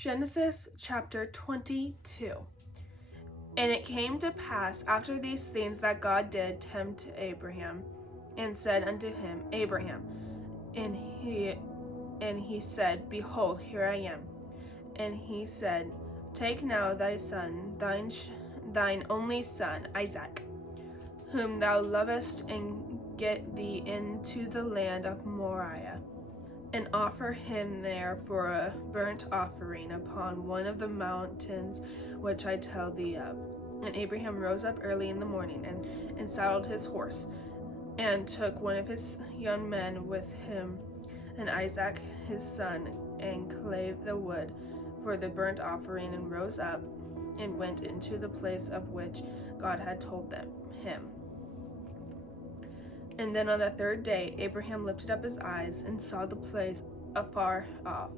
Genesis chapter 22. And it came to pass after these things that God did tempt Abraham, and said unto him, Abraham. And he said, Behold, here I am. And he said, Take now thy son, thine only son, Isaac, whom thou lovest, and get thee into the land of Moriah, and offer him there for a burnt offering upon one of the mountains which I tell thee of. And Abraham rose up early in the morning, and saddled his horse, and took one of his young men with him, and Isaac his son, and clave the wood for the burnt offering, and rose up, and went into the place of which God had told him. And then on the third day Abraham lifted up his eyes, and saw the place afar off.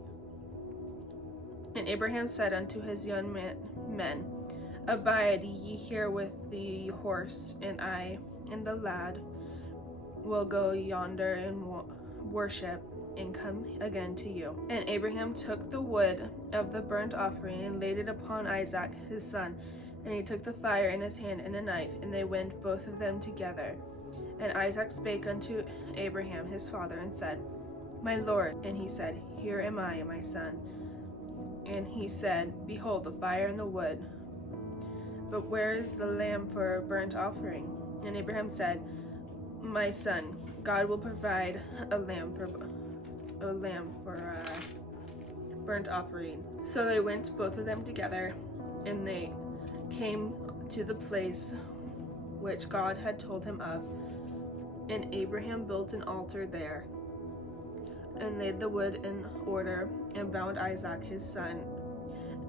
And Abraham said unto his young men, Abide ye here with the horse, and I and the lad will go yonder and worship, and come again to you. And Abraham took the wood of the burnt offering, and laid it upon Isaac his son, and he took the fire in his hand and a knife, and they went both of them together. And Isaac spake unto Abraham his father, and said, My Lord. And he said, Here am I, my son. And he said, Behold, the fire and the wood, but where is the lamb for a burnt offering? And Abraham said, My son, God will provide a lamb for a burnt offering. So they went both of them together, and they came to the place which God had told him of. And Abraham built an altar there, and laid the wood in order, and bound Isaac his son,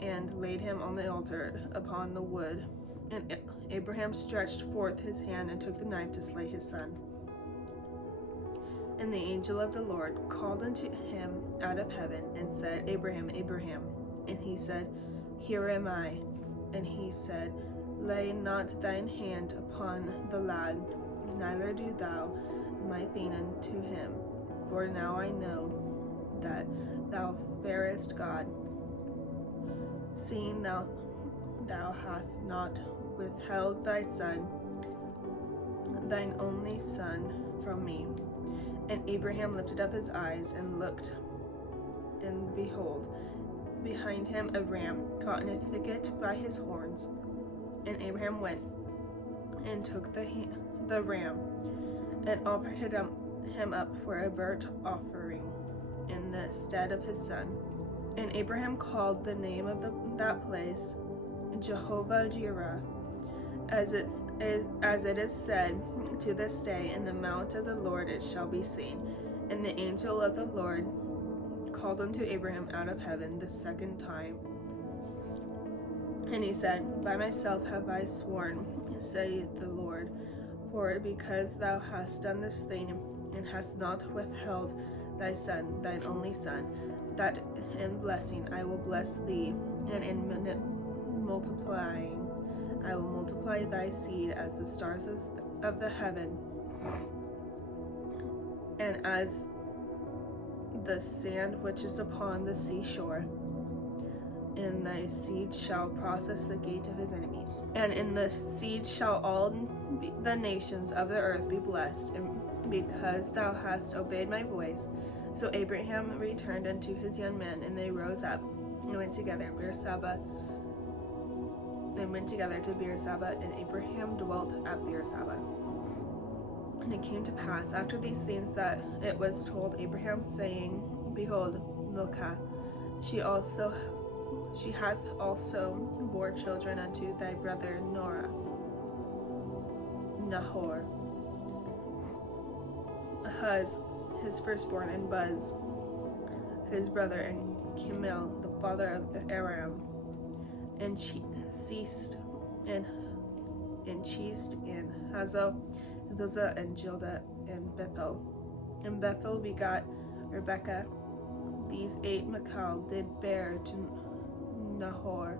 and laid him on the altar upon the wood. And Abraham stretched forth his hand, and took the knife to slay his son. And the angel of the Lord called unto him out of heaven, and said, Abraham, Abraham. And he said, Here am I. And he said, Lay not thine hand upon the lad, neither do thou my thing unto him. For now I know that thou fearest God, seeing thou hast not withheld thy son, thine only son, from me. And Abraham lifted up his eyes, and looked, and behold, behind him a ram caught in a thicket by his horns. And Abraham went and took the ram, and offered him up for a burnt offering in the stead of his son. And Abraham called the name of that place Jehovah Jireh, as it is said to this day, In the mount of the Lord it shall be seen. And the angel of the Lord called unto Abraham out of heaven the second time. And he said, By myself have I sworn, saith the Lord, for because thou hast done this thing, and hast not withheld thy son, thine only son, that in blessing I will bless thee, and in multiplying I will multiply thy seed as the stars of the heaven, and as the sand which is upon the seashore. And thy seed shall possess the gate of his enemies. And in the seed shall all the nations of the earth be blessed, and because thou hast obeyed my voice. So Abraham returned unto his young men, and they rose up and went together to Beersabeh, and Abraham dwelt at Beersabeh. And it came to pass after these things that it was told Abraham, saying, Behold, Milcah, she hath also bore children unto thy brother Nahor, Huz, his firstborn, and Buz, his brother, and Chimel, the father of Aram, and Ceased, and Hazo, and Bilzah, and Jildah, and Bethel. And Bethel begot Rebekah. These 8 Michal did bear to Nahor,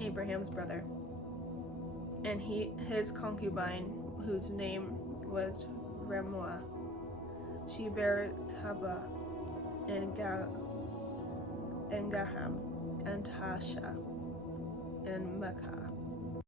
Abraham's brother, and his concubine, whose name was Remuah. She bare Taba, and and Gaham, and Hasha, and Makkah.